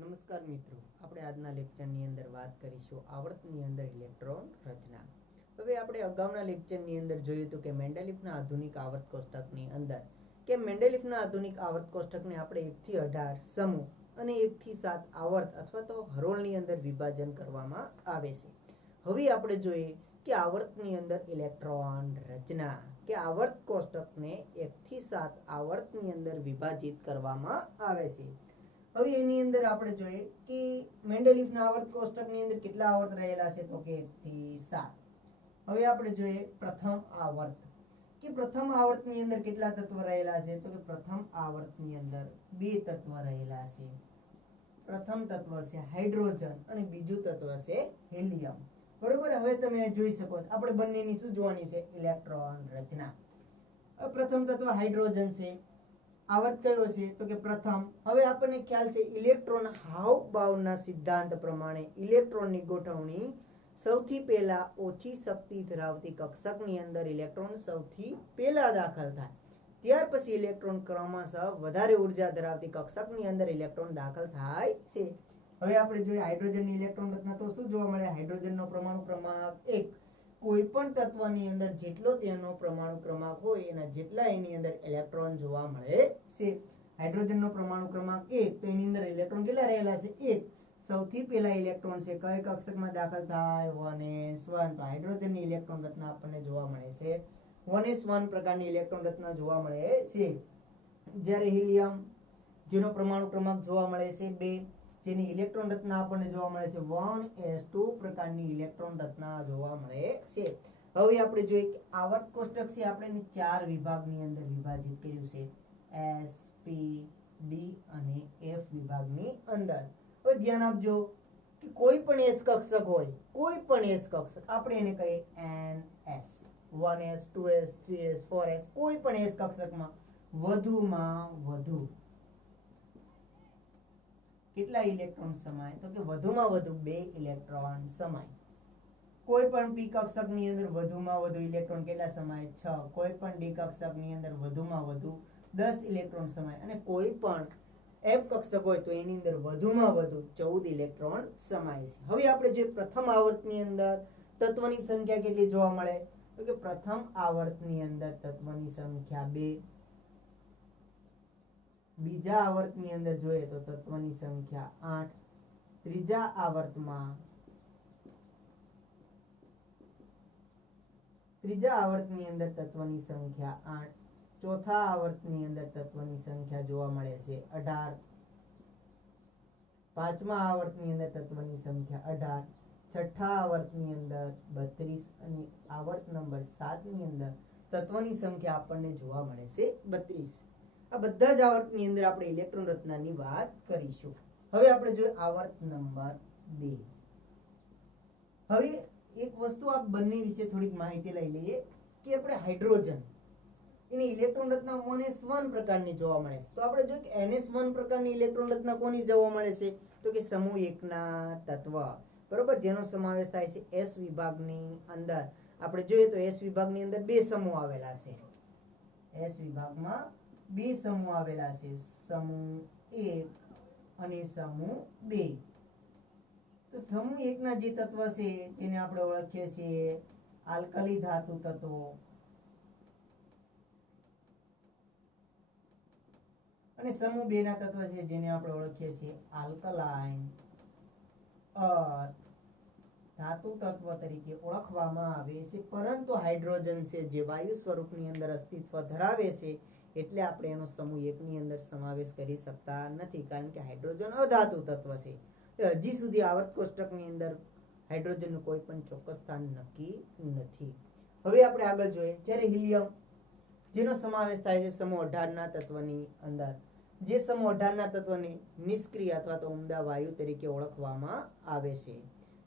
નમસ્કાર મિત્રો, આપણે આજના લેક્ચરની અંદર વાત કરીશું આવર્તની અંદર ઇલેક્ટ્રોન રચના. હવે આપણે અગાઉના લેક્ચરની અંદર જોયું હતું કે મેન્ડેલિફના આધુનિક આવર્ત કોષ્ટકની અંદર કે મેન્ડેલિફના આધુનિક આવર્ત કોષ્ટકને આપણે 1 થી 18 સમૂહ અને 1 થી 7 આવર્ત અથવા તો હરોળની અંદર વિભાજન કરવામાં આવે છે. હવે આપણે જોઈએ કે આવર્તની અંદર ઇલેક્ટ્રોન રચના કે આવર્ત કોષ્ટકને 1 થી 7 આવર્તની અંદર વિભાજિત કરવામાં આવે છે. હવે એની અંદર આપણે જોઈએ કે મેન્ડેલિફના આવર્ત કોષ્ટકની અંદર કેટલા આવર્ત રહેલા છે તો કે 1 થી 7. હવે આપણે જોઈએ પ્રથમ આવર્ત કે પ્રથમ આવર્તની અંદર કેટલા તત્વ રહેલા છે તો કે પ્રથમ આવર્તની અંદર 2 તત્વ રહેલા છે. પ્રથમ તત્વ છે હાઇડ્રોજન અને બીજું તત્વ છે હિલિયમ. બરોબર. હવે તમે જોઈ શકો છો આપણે બંનેની શું જોવાની છે ઇલેક્ટ્રોન રચના. પ્રથમ તત્વ હાઇડ્રોજન છે. આવર્ત કયો છે તો કે પ્રથમ. હવે આપણને ખ્યાલ છે ઇલેક્ટ્રોન હાવભાવના સિદ્ધાંત પ્રમાણે ઇલેક્ટ્રોનની ગોઠવણી સૌથી પહેલા ઓછી શક્તિ ધરાવતી કક્ષકની અંદર ઇલેક્ટ્રોન સૌથી પહેલા દાખલ થાય, ત્યાર પછી ઇલેક્ટ્રોન ક્રમશઃ વધારે ઉર્જા ધરાવતી કક્ષકની અંદર ઇલેક્ટ્રોન દાખલ થાય છે. હવે આપણે જોઈએ હાઇડ્રોજનની ઇલેક્ટ્રોન રચના તો શું જોવા મળે? હાઇડ્રોજનનો પરમાણુ ક્રમાંક 1. કોઈ પણ તત્વની અંદર જેટલો તેનો પરમાણુ ક્રમાંક હોય એના જેટલા એની અંદર ઇલેક્ટ્રોન જોવા મળે છે. હાઇડ્રોજનનો પરમાણુ ક્રમાંક 1 તો એની અંદર ઇલેક્ટ્રોન કેટલા રહેલા છે? 1. સૌથી પહેલા ઇલેક્ટ્રોન છે કઈ કક્ષકમાં દાખલ થાય? 1s1. તો હાઇડ્રોજનની ઇલેક્ટ્રોન રચના આપણને જોવા મળે છે 1s1 પ્રકારની ઇલેક્ટ્રોન રચના જોવા મળે છે. જ્યારે હિલિયમ જેનો પરમાણુ ક્રમાંક જોવા મળે છે 2, જેની ઇલેક્ટ્રોન રચના આપણને જોવા મળે છે 1s2 પ્રકારની ઇલેક્ટ્રોન રચના જોવા મળે છે. હવે આપણે જોઈએ કે આવર્ત કોષ્ટક છે આપણે 4 વિભાગની અંદર વિભાજિત કર્યું છે, S, P, D અને F વિભાગની અંદર. હવે ધ્યાન આપજો કે કોઈ પણ S કક્ષક હોય, કોઈ પણ S કક્ષક આપણે એને કહીએ NS, 1s, 2s, 3s, 4s, કોઈ પણ S કક્ષકમાં વધુમાં વધુ કેટલા ઇલેક્ટ્રોન સમાય તો કે વધુમાં વધુ 2 ઇલેક્ટ્રોન સમાય. કોઈ પણ P કક્ષકની અંદર વધુમાં વધુ ઇલેક્ટ્રોન કેટલા સમાય? 6. કોઈ પણ D કક્ષકની અંદર વધુમાં વધુ 10 ઇલેક્ટ્રોન સમાય અને કોઈ પણ F કક્ષક હોય તો એની અંદર વધુમાં વધુ 14 ઇલેક્ટ્રોન સમાય છે. હવે આપણે જે પ્રથમ આવર્તની અંદર તત્વની સંખ્યા કેટલી જોવા મળે તો કે પ્રથમ આવર્તની અંદર તત્વની સંખ્યા 2. બીજા આવર્તની અંદર જોઈએ તો તત્વની સંખ્યા 8. ત્રીજા આવર્તની અંદર તત્વની સંખ્યા 8. ચોથા આવર્તની અંદર તત્વની સંખ્યા જોવા મળે છે 18. પાંચમા આવર્તની અંદર તત્વની સંખ્યા 18. છઠ્ઠા આવર્તની અંદર 32 અને આવર્ત નંબર 7 ની અંદર તત્વની સંખ્યા આપણને જોવા મળે છે 32. આ બધા જ આવર્તની અંદર આપણે ઇલેક્ટ્રોન રચનાની વાત કરીશું. હવે આપણે જોઈએ આવર્ત નંબર 2. હવે એક વસ્તુ આ બંને વિશે થોડીક માહિતી લઈ લઈએ કે આપણે હાઇડ્રોજન એની ઇલેક્ટ્રોન રચના 1s1 પ્રકારની જોવા મળે છે. તો આપણે જોઈએ કે ns1 પ્રકારની ઇલેક્ટ્રોન રચના કોની જોવા મળે છે તો કે સમૂહ 1 ના તત્વ, બરોબર, જેનો સમાવેશ થાય છે S વિભાગની અંદર. આપણે જોઈએ તો S વિભાગની અંદર 2 સમૂહ આવેલા છે. S વિભાગમાં 2 સમૂહ આવેલા છે, સમૂહ 1 અને સમૂહ 2. તો સમૂહ 1 ના જે તત્વ છે જેને આપણે ઓળખીએ છીએ આલ્કલી ધાતુ તત્વો અને સમૂહ 2 ના તત્વ છે જેને આપણે ઓળખીએ છીએ આલ્કલાઇન અર્થ ધાતુ તત્વ તરીકે ઓળખવામાં આવે છે. પરંતુ હાઇડ્રોજન છે જે વાયુ સ્વરૂપની અંદર અસ્તિત્વ ધરાવે છે એટલે આપણે એનો સમૂહ 1 ની અંદર સમાવેશ કરી શકતા નથી, કારણ કે હાઇડ્રોજન અધાતુ તત્વ છે. હજી સુધી આવર્ત કોષ્ટકની અંદર હાઇડ્રોજનનું કોઈ પણ ચોક્કસ સ્થાન નક્કી નથી. હવે આપણે આગળ જોઈએ જ્યારે હિલિયમ જેનો સમાવેશ થાય છે સમૂહ 18 ના તત્વની અંદર, જે સમૂહ 18 ના તત્વને નિષ્ક્રિય અથવા તો ઉમદા વાયુ તરીકે ઓળખવામાં આવે છે,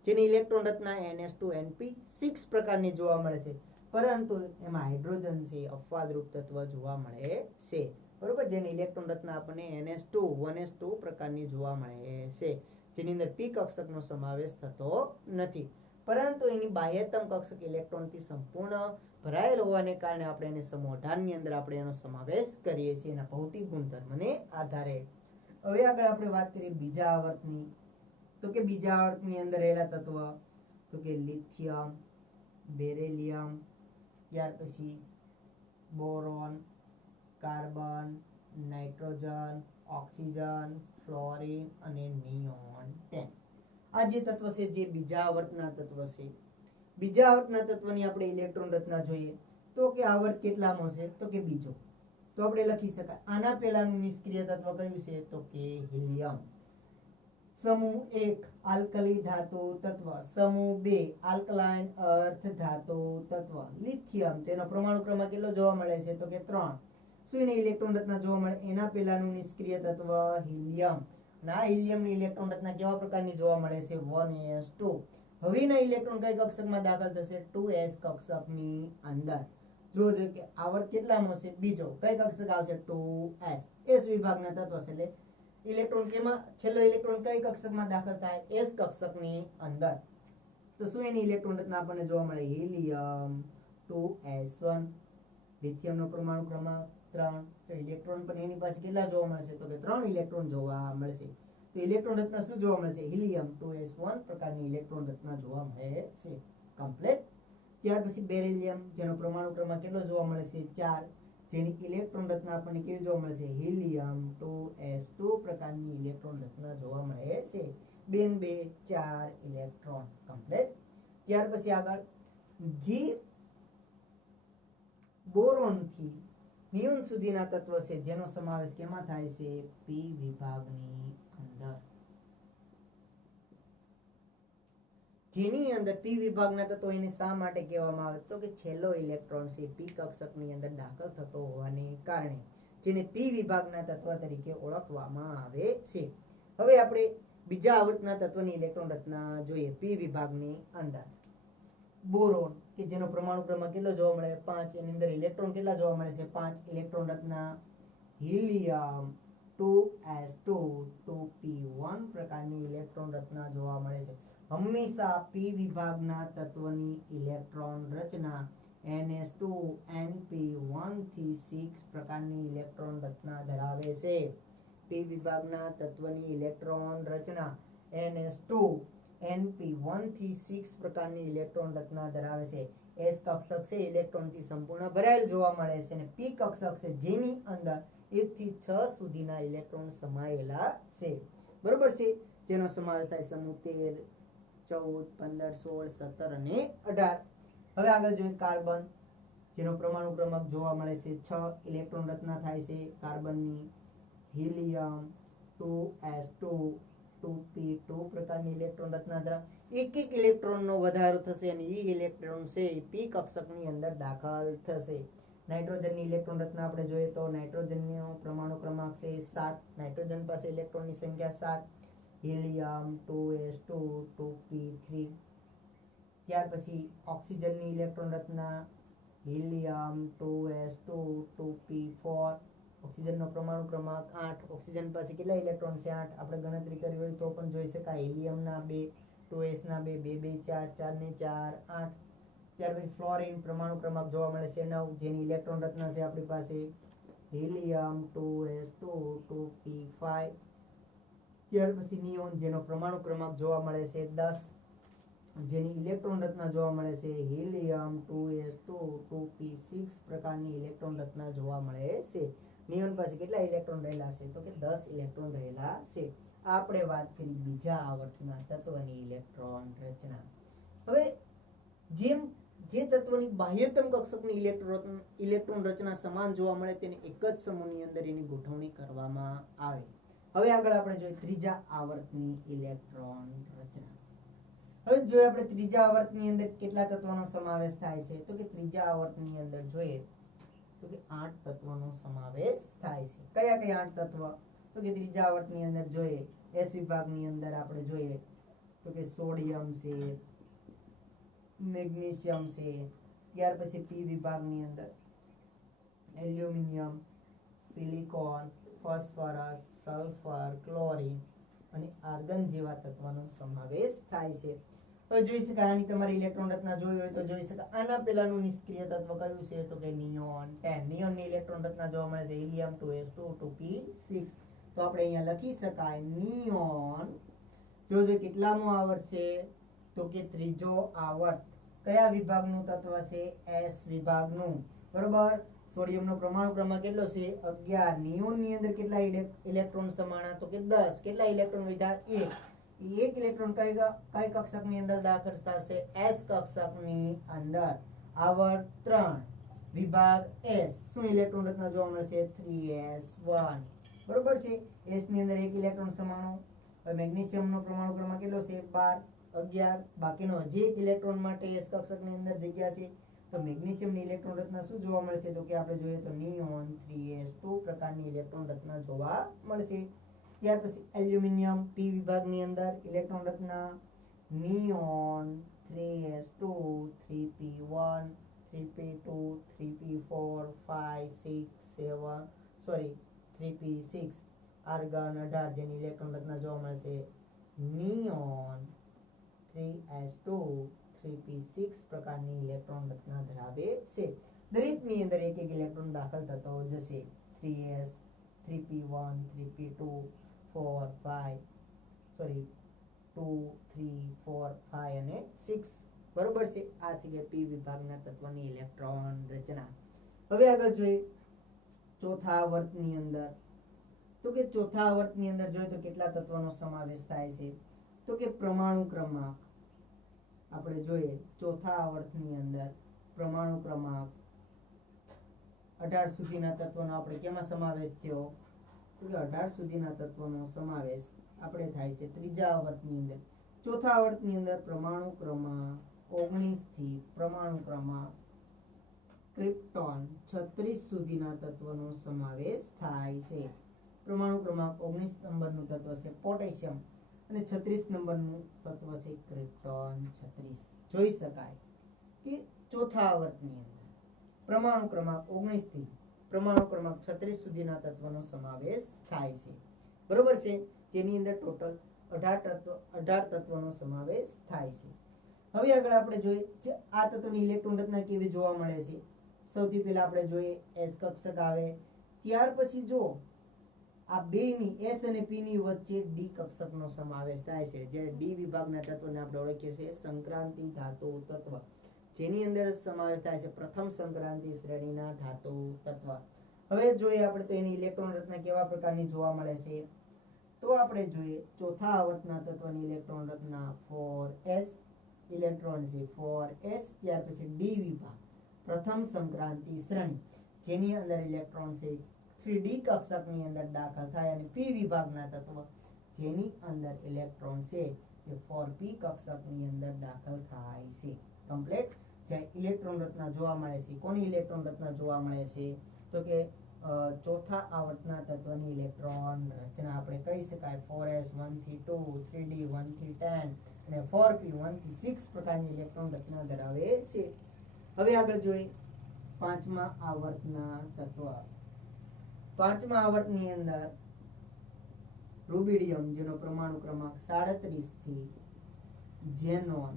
જેની ઇલેક્ટ્રોન રચના NS2np6 પ્રકારની જોવા મળે છે. પરંતુ એમાં હાઇડ્રોજન છે અપવાદરૂપ તત્વ જોવા મળે છે, બરોબર, જેની ઇલેક્ટ્રોન રચના આપણને NS2 પ્રકારની જોવા મળે છે, જેની અંદર P કક્ષકનો સમાવેશ થતો નથી. પરંતુ એની બાહ્યતમ કક્ષક ઇલેક્ટ્રોનથી સંપૂર્ણ ભરાયેલ હોવાને કારણે આપણે એને સમૂહ 18 ની અંદર આપણે એનો સમાવેશ કરીએ છીએ એના ભૌતિક ગુણધર્મને આધારે. હવે આગળ આપણે વાત કરીએ બીજા આવર્તની, તો કે બીજા આવર્તની અંદર રહેલા તત્વ તો કે લિથિયમ, બેરિલિયમ, ત્યાર પછી boron, carbon, nitrogen, oxygen, fluorine અને નિયોન 10. આ જે તત્વ છે જે બીજા આવર્તના તત્વ છે. બીજા આવર્તના તત્વની આપણે ઇલેક્ટ્રોન રચના જોઈએ તો કે આવર્ત કેટલામો છે તો કે બીજો. તો આપણે લખી શકાય આના પહેલાનું નિષ્ક્રિય તત્વ કયું છે તો કે હિલિયમ. સમૂહ 1 આલ્કલી ધાતુ તત્વ, સમૂહ 2 આલ્કલાઇન અર્થ ધાતુ તત્વ લિથિયમ. તેનો પરમાણુ ક્રમાંક કેટલો જોવા મળે છે તો કે 3. શું એની ઇલેક્ટ્રોન રચના જોવા મળે? એના પહેલાનું નિષ્ક્રિય તત્વ હિલિયમ. અને આ હિલિયમની ઇલેક્ટ્રોન રચના કેવા પ્રકારની જોવા મળે છે? 1s2. હવેના ઇલેક્ટ્રોન કઈ કક્ષકમાં દાખલ થશે? 2s કક્ષકની અંદર. જોજો કે આવર્ત કેટલામાં છે? બીજો. કઈ કક્ષક આવશે? 2s. s વિભાગના તત્વ છે એટલે ઇલેક્ટ્રોન કેમાં છેલ્લો ઇલેક્ટ્રોન કઈ કક્ષકમાં દાખલ થાય? s કક્ષકની અંદર. તો શું એની ઇલેક્ટ્રોન રચના આપણને જોવા મળે? Helium 2s1. લિથિયમનો પરમાણુ ક્રમાંક 3. તો ઇલેક્ટ્રોન પણ એની પાસે કેટલા જોવા મળશે તો કે 3 ઇલેક્ટ્રોન જોવા મળશે. તો ઇલેક્ટ્રોન રચના શું જોવા મળશે? હિલિયમ 2s1 પ્રકારની ઇલેક્ટ્રોન રચના જોવા મળે છે. કમ્પ્લીટ. ત્યાર પછી બેરિલિયમ જેનો પરમાણુ ક્રમાંક કેટલો જોવા મળે છે? 4. જેની ઇલેક્ટ્રોન રચના આપણને કેવી જોવા મળે છે? હિલિયમ 2s2 પ્રકારની ઇલેક્ટ્રોન રચના જોવા મળે છે. 2 2 4 ઇલેક્ટ્રોન. કમ્પ્લીટ. ત્યાર પછી આગળ જે બોરોન થી નિયોન સુધીના તત્વ છે જેનો સમાવેશ કેમાં થાય છે? પી વિભાગની અંદર. જેની અંદર પી વિભાગના તત્વો એને શા માટે કહેવામાં આવે તો કે છેલ્લો ઇલેક્ટ્રોન છે પી કક્ષકની અંદર દાખલ થતો હોવાને કારણે જેને પી વિભાગના તત્વ તરીકે ઓળખવામાં આવે છે. હવે આપણે બીજા આવર્તના તત્વની ઇલેક્ટ્રોન રચના જોઈએ પી વિભાગની અંદર. બોરોન કે જેનો પરમાણુ ક્રમાંક કેટલો જોવા મળે? 5. એની અંદર ઇલેક્ટ્રોન કેટલા જોવા મળે છે? 5 ઇલેક્ટ્રોન રચના. હિલિયમ 2s2 2p1 પ્રકારની ઇલેક્ટ્રોન રચના જોવા મળે છે. હંમેશા પી વિભાગના તત્વની ઇલેક્ટ્રોન રચના ns2 np1 થી 6 પ્રકારની ઇલેક્ટ્રોન રચના ધરાવે છે. પી વિભાગના તત્વની ઇલેક્ટ્રોન રચના ns2 np1 થી 6 પ્રકારની ઇલેક્ટ્રોન રચના ધરાવે છે. s કક્ષક છે ઇલેક્ટ્રોનથી સંપૂર્ણ ભરાયેલ જોવા મળે છે અને p કક્ષક છે જેની અંદર 1 થી 6 સુધીના ઇલેક્ટ્રોન સમાયેલા છે. બરોબર છે. જેનો સમાવેશ થાય સમૂહ 13 14 15 16 17 અને 18. હવે આગળ જોઈએ કાર્બન જેનો પરમાણુ ક્રમાંક જોવા મળે છે 6. ઇલેક્ટ્રોન રચના થાય છે કાર્બનની. હિલિયમ 2s2 2p2 પ્રકારની ઇલેક્ટ્રોન રચના ધરાવે. એક ઇલેક્ટ્રોનનો વધારો થશે અને એ ઇલેક્ટ્રોન છે પી કક્ષકની અંદર દાખલ થશે. નાઇટ્રોજનની ઇલેક્ટ્રોન રચના આપણે જોઈએ તો નાઇટ્રોજનનો પરમાણુ ક્રમાંક છે 7. નાઇટ્રોજન પાસે ઇલેક્ટ્રોનની સંખ્યા 7. Helium 2s2 2p3. ત્યાર પછી ઓક્સિજનની ઇલેક્ટ્રોન રચના હિલિયમ 2s2 2p4. ઓક્સિજનનો પરમાણુ ક્રમાંક 8. ઓક્સિજન પાસે કેટલા ઇલેક્ટ્રોન છે? 8. આપણે ગણતરી કરવી હોય તો પણ જોઈ શકાય. હિલિયમના 2 2s ના 2 2 2 4 4 ને 4 8. ત્યાર પછી ફ્લોરિન પરમાણુ ક્રમાંક જોવા મળે છે 9. જેની ઇલેક્ટ્રોન રચના છે આપણી પાસે હિલિયમ 2s2 2p5. ત્યાર પછી નિયોન જેનો પરમાણુ ક્રમાંક જોવા મળે છે 10. જેની ઇલેક્ટ્રોન રચના જોવા મળે છે હિલિયમ 2s2 2p6 પ્રકારની ઇલેક્ટ્રોન રચના જોવા મળે છે. નિયોન પાસે કેટલા ઇલેક્ટ્રોન રહેલા છે તો કે 10 ઇલેક્ટ્રોન રહેલા છે. આપણે વાત કરી બીજા આવર્તના તત્વની ઇલેક્ટ્રોન રચના. હવે જેમ જે તત્વની બાહ્યતમ કક્ષકની ઇલેક્ટ્રોન રચના સમાન જોવા મળે તેને એક જ સમૂહની અંદર એની ગોઠવણી કરવામાં આવે. હવે આગળ આપણે જોઈએ ત્રીજા આવર્તની ઇલેક્ટ્રોન રચના. હવે જોઈએ આપણે ત્રીજા આવર્તની અંદર કેટલા તત્વોનો સમાવેશ થાય છે તો કે ત્રીજા આવર્તની અંદર જોઈએ તો કે 8 તત્વોનો સમાવેશ થાય છે. કયા કયા 8 તત્વ તો કે ત્રીજા આવર્તની અંદર જોઈએ s વિભાગની અંદર આપણે જોઈએ તો કે સોડિયમ છે, મેગ્નેશિયમ છે. ત્યાર પછી પી વિભાગની અંદર aluminium, silicon, phosphorus, sulphur, chlorine અને આર્ગન જેવા તત્વોનો સમાવેશ થાય છે. હવે જોઈ શકાય આની તમારી ઇલેક્ટ્રોન રચના જોઈ હોય તો જોઈ શકાય. આના પહેલાનું નિષ્ક્રિય તત્વ કયું છે તો કે નિયોન 10. નિયોનની ઇલેક્ટ્રોન રચના જોવા મળે છે હિલિયમ 2s2 2p6. તો આપણે અહીંયા લખી શકાય નિયોન. જોજો કેટલામો આવર્ત છે તો કે ત્રીજો આવર્ત. કયા વિભાગનું તત્વ છે? એસ વિભાગનું. બરોબર. સોડિયમનો પરમાણુ ક્રમાંક કેટલો છે? 11. નિયોન ની અંદર કેટલા ઇલેક્ટ્રોન સમાણા? તો કે 10. કેટલા ઇલેક્ટ્રોન વધ્યા? 1. એક ઇલેક્ટ્રોન કઈ કક્ષક ની અંદર દાખલ થશે? એસ કક્ષક ની અંદર. આવર્ત 3 વિભાગ એસ. શું ઇલેક્ટ્રોન રચના જોવા મળશે? 3s1. બરોબર છે. એસ ની અંદર એક ઇલેક્ટ્રોન સમાણો. હવે મેગ્નેશિયમ નો પરમાણુ ક્રમાંક કેટલો છે? 12. 11. બાકીનો હજી એક ઇલેક્ટ્રોન માટે એસ કક્ષક ની અંદર જગ્યા છે. તો મેગ્નેશિયમ ની ઇલેક્ટ્રોન રચના શું જોવા મળશે? તો કે આપણે જોઈએ તો નિયોન 3s2 પ્રકારની ઇલેક્ટ્રોન રચના જોવા મળશે. ત્યાર પછી એલ્યુમિનિયમ પી વિભાગની અંદર ઇલેક્ટ્રોન રચના neon 3s2 3p1 3p2 3p4 5 6 7 sorry 3p6 argon 18 જેની ઇલેક્ટ્રોન રચના જોવા મળશે નિયોન 3s2 3p6 પ્રકારની ઇલેક્ટ્રોન રચના ધરાવે છે. દરેકની અંદર એક એક ઇલેક્ટ્રોન દાખલ થતો જશે. 3s 3p1 3p2 4 5 સોરી 2 3 4 5 અને 6. બરોબર છે. આ થઈ ગયા પી વિભાગના તત્વની ઇલેક્ટ્રોન રચના. હવે આગળ જોઈએ ચોથા આવર્તની અંદર. તો કે ચોથા આવર્તની અંદર જોઈએ તો કેટલા તત્વોનો સમાવેશ થાય છે? તો કે પરમાણુ ક્રમાંક. આપણે જોઈએ ચોથા આવર્તની અંદર પરમાણુ ક્રમાંક 18 સુધીના તત્વોનો આપણે કેમાં સમાવેશ થયો? તો કે 18 સુધીના તત્વોનો સમાવેશ આપણે થાય છે ત્રીજા આવર્તની અંદર. ચોથા આવર્તની અંદર પરમાણુ ક્રમાંક 19 થી પરમાણુ ક્રમાંક ક્રિપ્ટોન 36 સુધીના તત્વોનો સમાવેશ થાય છે. પરમાણુ ક્રમાંક 19 નંબરનું તત્વ છે પોટેશિયમ અને 36 નંબરનું તત્વ છે ક્રિપ્ટોન 36. જોઈ શકાય કે ચોથા આવર્તની અંદર પરમાણુ ક્રમાંક 19 થી પરમાણુ ક્રમાંક 36 સુધીના તત્વોનો સમાવેશ થાય છે. બરોબર છે. જેની અંદર ટોટલ 18 તત્વોનો સમાવેશ થાય છે. હવે આગળ આપણે જોઈએ જે આ તત્વની ઇલેક્ટ્રોન રચના કેવી જોવા મળે છે. સૌથી પહેલા આપણે જોઈએ એસ કક્ષક આવે. ત્યાર પછી જો આ બેની એસ અને પી ની વચ્ચે ડી કક્ષકનો સમાવેશ થાય છે. જે ડી વિભાગના તત્વને આપણે ઓળખીએ છીએ સંક્રાંતિ ધાતુ તત્વ. જેની અંદર સમાવેશ થાય છે પ્રથમ સંક્રાંતિ શ્રેણીના ધાતુ તત્વ. હવે જોઈએ આપણે તો એની ઇલેક્ટ્રોન રચના કેવા પ્રકારની જોવા મળે છે. તો આપણે જોઈએ ચોથા આવર્તના તત્વની ઇલેક્ટ્રોન રચના 4s ઇલેક્ટ્રોન છે 4s. ત્યાર પછી ડી વિભાગ પ્રથમ સંક્રાંતિ શ્રેણી જેની અંદર ઇલેક્ટ્રોન છે 3d કક્ષકની અંદર દાખલ થાય અને પી વિભાગના તત્વ જેની અંદર ઇલેક્ટ્રોન છે એ 4p કક્ષકની અંદર દાખલ થાય છે. કમ્પ્લીટ. જે ઇલેક્ટ્રોન રચના જોવા મળે છે. કોની ઇલેક્ટ્રોન રચના જોવા મળે છે? તો કે ચોથા આવર્તના તત્વની ઇલેક્ટ્રોન રચના આપણે કહી શકાય 4s 1 થી 2 3d 1 થી 10 અને 4p 1 થી 6 પ્રકારની ઇલેક્ટ્રોન રચના ધરાવે છે. હવે આગળ જોઈએ પાંચમા આવર્તના તત્વ. પાંચમા આવર્તની અંદર રૂબિડિયમ જેનો પરમાણુ ક્રમાંક 37 થી ઝેનોન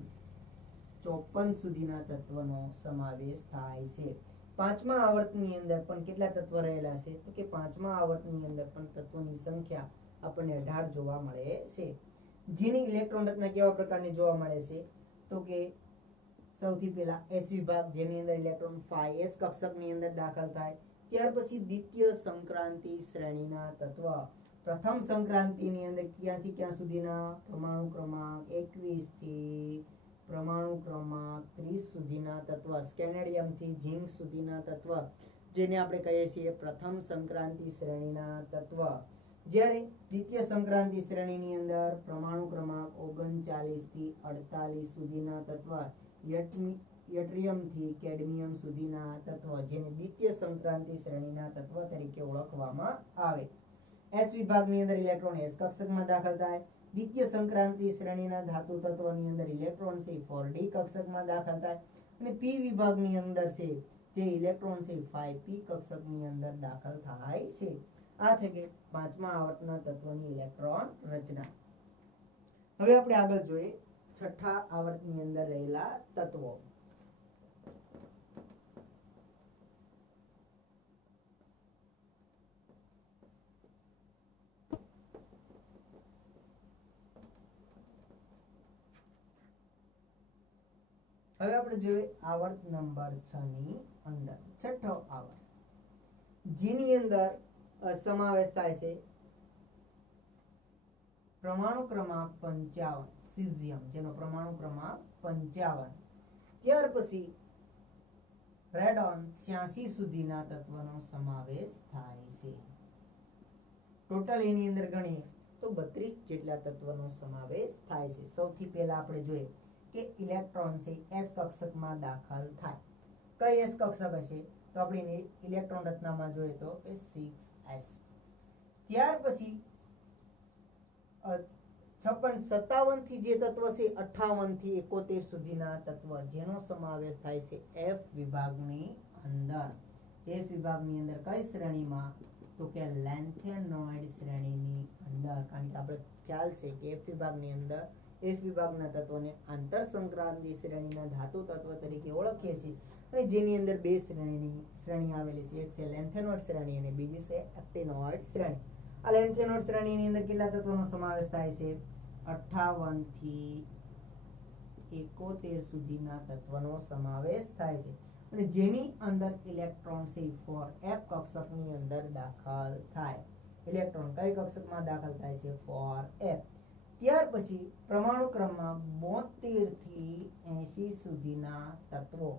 54 સુધીના તત્વનો સમાવેશ થાય છે. પાંચમા આવર્તની અંદર પણ કેટલા તત્વ રહેલા છે? તો કે પાંચમા આવર્તની અંદર પણ તત્વોની સંખ્યા આપણને 18 જોવા મળે છે. જેની ઇલેક્ટ્રોન રચના કેવા પ્રકારની જોવા મળે છે? તો કે સૌથી પહેલા એસ વિભાગ જેની અંદર ઇલેક્ટ્રોન 5s કક્ષકની અંદર દાખલ થાય. ત્યાર પછી દ્વિતીય સંક્રાંતિ શ્રેણીના તત્વ. પ્રથમ સંક્રાંતિની અંદર ક્યાંથી ક્યાં સુધીના? પરમાણુ ક્રમાંક 21 થી પરમાણુ ક્રમાંક 30 સુધીના તત્વ. સ્કેનેડિયમ થી ઝિંક સુધીના તત્વ જેને આપણે કહીએ છીએ પ્રથમ સંક્રાંતિ શ્રેણીના તત્વ. જ્યારે દ્વિતીય સંક્રાંતિ શ્રેણીની અંદર પરમાણુ ક્રમાંક 39 થી 48 સુધીના તત્વ. યટ્રિયમ થી કેડમિયમ સુધીના તત્વ જેને દ્વિતીય સંક્રાંતિ શ્રેણીના તત્વ તરીકે ઓળખવામાં આવે. એસ વિભાગની અંદર ઇલેક્ટ્રોન એસ કક્ષકમાં દાખલ થાય. દ્વિતીય સંક્રાંતિ શ્રેણીના ધાતુ તત્વની અંદર ઇલેક્ટ્રોન છે 4d કક્ષકમાં દાખલ થાય અને પી વિભાગની અંદર છે જે ઇલેક્ટ્રોન છે 5p કક્ષકની અંદર દાખલ થાય છે. આ થઈ ગઈ પાંચમા આવર્તના તત્વની ઇલેક્ટ્રોન રચના. હવે આપણે આગળ જોઈએ છઠ્ઠા આવર્તની અંદર રહેલા તત્વો. હવે આપણે જોઈએ આવર્ત નંબર 6 ની અંદર છઠ્ઠો આવર્ત, જેની અંદર સમાવેશ થાય છે પરમાણુ ક્રમાંક 55 સીઝિયમ, જેનો પરમાણુ ક્રમાંક 55, ત્યાર પછી રેડોન 86 સુધીના તત્વનો સમાવેશ થાય છે. ટોટલ એની અંદર ગણીએ તો 32 જેટલા તત્વનો સમાવેશ થાય છે. સૌથી પહેલા આપણે જોઈએ કે ઇલેક્ટ્રોન છે એસ કક્ષકમાં દાખલ થાય. કઈ એસ કક્ષક હશે તો આપણે ઇલેક્ટ્રોન રચનામાં જોઈએ તો કે 6s. ત્યાર પછી 57 થી જે તત્વ છે 58 થી 71 સુધીના તત્વ, જેનો સમાવેશ થાય છે એફ વિભાગની અંદર. એફ વિભાગની અંદર કઈ શ્રેણીમાં તો કે લેન્થેનોઇડ શ્રેણીની અંદર. કારણ કે આપણે ખ્યાલ છે કે એફ વિભાગની અંદર એફ વિભાગના તત્વોને આંતર સંક્રાંતિ શ્રેણીના ધાતુ તત્વ તરીકે ઓળખીએ છીએ, અને જેની અંદર બે શ્રેણી આવેલી છે. એક છે લેન્થેનોઇડ શ્રેણી અને બીજી છે એક્ટિનોઇડ શ્રેણી. આ લેન્થેનોઇડ શ્રેણીની અંદર કેટલા તત્વોનો સમાવેશ થાય છે? 58 થી 71 સુધીના તત્વનો સમાવેશ થાય છે, અને જેની અંદર ઇલેક્ટ્રોન છે 4f કક્ષકની અંદર દાખલ થાય. ઇલેક્ટ્રોન કઈ કક્ષકમાં દાખલ થાય છે? 4f. ત્યાર પછી પરમાણુ ક્રમાંક 72 થી 80 સુધીના તત્વો,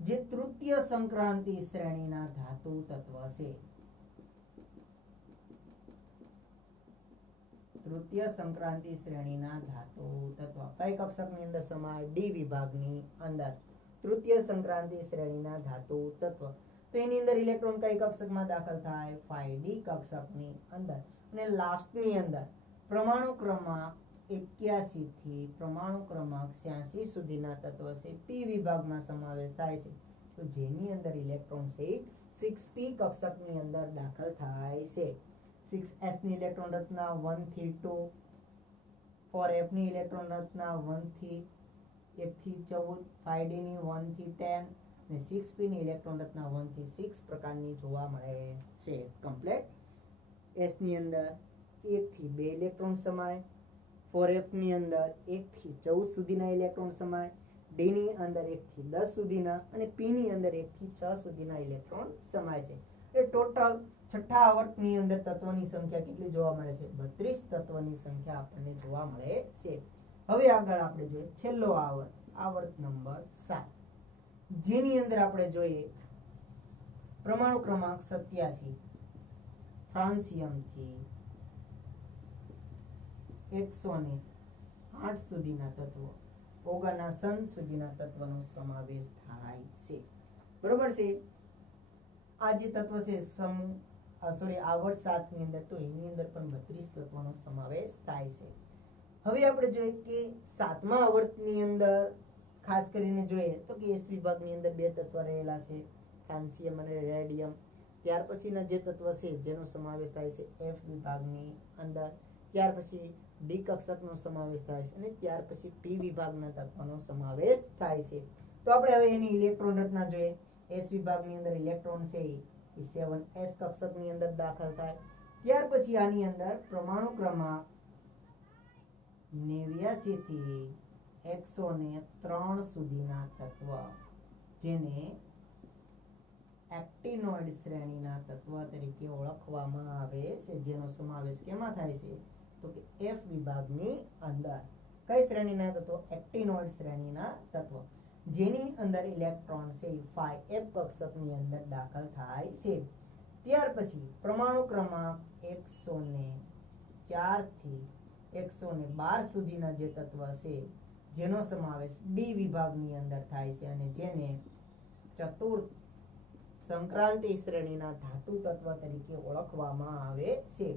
જે તૃતીય સંક્રાંતિ શ્રેણીના ધાતુ તત્વ છે. તૃતીય સંક્રાંતિ શ્રેણીના ધાતુ તત્વ કઈ કક્ષકની અંદર સમાય? ડી વિભાગની અંદર. તૃતીય સંક્રાંતિ શ્રેણીના ધાતુ તત્વ, તો એની અંદર ઇલેક્ટ્રોન કઈ કક્ષકમાં દાખલ થાય? 5d કક્ષકની અંદર. અને લાસ્ટની અંદર પરમાણુ ક્રમાંક 81 થી પરમાણુ ક્રમાંક 86 સુધીના તત્વ છે પી વિભાગમાં સમાવેશ થાય છે, તો જેની અંદર ઇલેક્ટ્રોન છે 6p કક્ષકની અંદર દાખલ થાય છે. 6s ની ઇલેક્ટ્રોન રચના 1 થી 2, 4f ની ઇલેક્ટ્રોન રચના 1 થી 14, 5d ની 1 થી 10 અને 6p ની ઇલેક્ટ્રોન રચના 1 થી 6 પ્રકારની જોવા મળે છે. કમ્પ્લીટ. s ની અંદર 1 થી 2 ઇલેક્ટ્રોન સમાય, 4f ની અંદર 1 થી 14 સુધીના ઇલેક્ટ્રોન સમાય, d ની અંદર 1 થી 10 સુધીના અને p ની અંદર 1 થી 6 સુધીના ઇલેક્ટ્રોન સમાય છે. એ ટોટલ છઠ્ઠા આવર્તની અંદર તત્વોની સંખ્યા કેટલી જોવા મળે છે? 32 તત્વોની સંખ્યા આપણને જોવા મળે છે. હવે આગળ આપણે જોઈએ છેલ્લો આવર્ત, આવર્ત નંબર 7, જેની અંદર આપણે જોઈએ પરમાણુ ક્રમાંક 87 ફ્રાન્સિયમ થી 108 સુધીના તત્વો, ઓગાનાસન સુધીના તત્વનો સમાવેશ થાય છે. બરોબર છે. આ જે તત્વ છે સમૂહ આવર્ત 7 ની અંદર, તો એની અંદર પણ 32 તત્વોનો સમાવેશ થાય છે. હવે આપણે જોઈએ કે 7મા આવર્તની અંદર ખાસ કરીને જોઈએ તો કે એસ વિભાગની અંદર બે તત્વ રહેલા છે, ફ્રાન્સિયમ અને રેડિયમ. ત્યાર પછીના જે તત્વ છે જેનો સમાવેશ થાય છે એફ વિભાગની અંદર, ત્યાર પછી ડી કક્ષકનો સમાવેશ થાય છે, અને ત્યાર પછી પી વિભાગના તત્વનો સમાવેશ થાય છે. તો આપણે હવે એની ઇલેક્ટ્રોન રચના જોઈએ. એસ વિભાગની અંદર ઇલેક્ટ્રોન છે એ 7s કક્ષકની અંદર દાખલ થાય. ત્યાર પછી આની અંદર પરમાણુ ક્રમાંક 89 થી 103 સુધીના તત્વ, જેને એક્ટિનોઇડ શ્રેણીના તત્વ તરીકે ઓળખવામાં આવે છે, જેનો સમાવેશ કેમાં થાય છે તો કે એફ વિભાગની અંદર. કઈ શ્રેણીના તત્વો? એક્ટિનોઇડ શ્રેણીના તત્વ, જેની અંદર ઇલેક્ટ્રોન છે 5f કક્ષકની અંદર દાખલ થાય છે. ત્યાર પછી પરમાણુ ક્રમાંક 104 થી 112 સુધીના જે તત્વ છે જેનો સમાવેશ ડી વિભાગની અંદર થાય છે, અને જેને ચતુર્થ સંક્રાંતિ શ્રેણીના ધાતુ તત્વ તરીકે ઓળખવામાં આવે છે.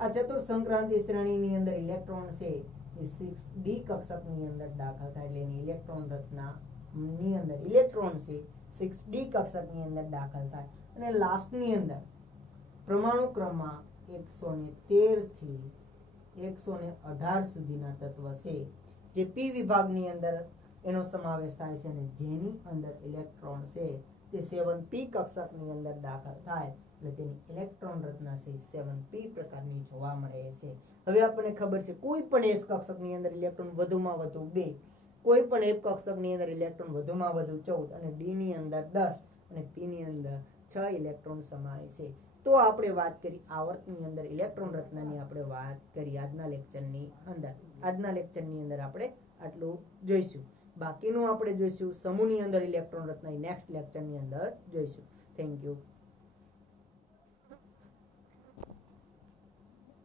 આ ચતુર્થ સંક્રાંતિ શ્રેણીની અંદર ઇલેક્ટ્રોન છે એ 6d કક્ષકની અંદર દાખલ થાય, એટલે એની ઇલેક્ટ્રોન રચના ની અંદર ઇલેક્ટ્રોન છે 6d કક્ષકની અંદર દાખલ થાય, અને લાસ્ટની અંદર પરમાણુ ક્રમાંક 113 થી 118 સુધીના તત્વ છે જે પી વિભાગની અંદર એનો સમાવેશ થાય છે, અને જેની અંદર ઇલેક્ટ્રોન છે તે 7p કક્ષકની અંદર દાખલ થાય, એટલે તેની ઇલેક્ટ્રોન રચના છે 7p પ્રકારની જોવા મળે છે. હવે આપણને ખબર છે કોઈ પણ s કક્ષકની અંદર ઇલેક્ટ્રોન વધુમાં વધુ 2 કોઈ પણ એક કક્ષકની અંદર ઇલેક્ટ્રોન વધુમાં વધુ 14 અને ડી ની અંદર 10 અને પી ની અંદર 6 ઇલેક્ટ્રોન સમાય છે. તો આપણે વાત કરી આવર્તની અંદર ઇલેક્ટ્રોન રચનાની આપણે વાત કરી આજના લેક્ચરની અંદર આપણે આટલું જોઈશું. બાકીનું આપણે જોઈશું સમૂહની અંદર ઇલેક્ટ્રોન રચના નેક્સ્ટ લેક્ચરની અંદર જોઈશું. Thank you.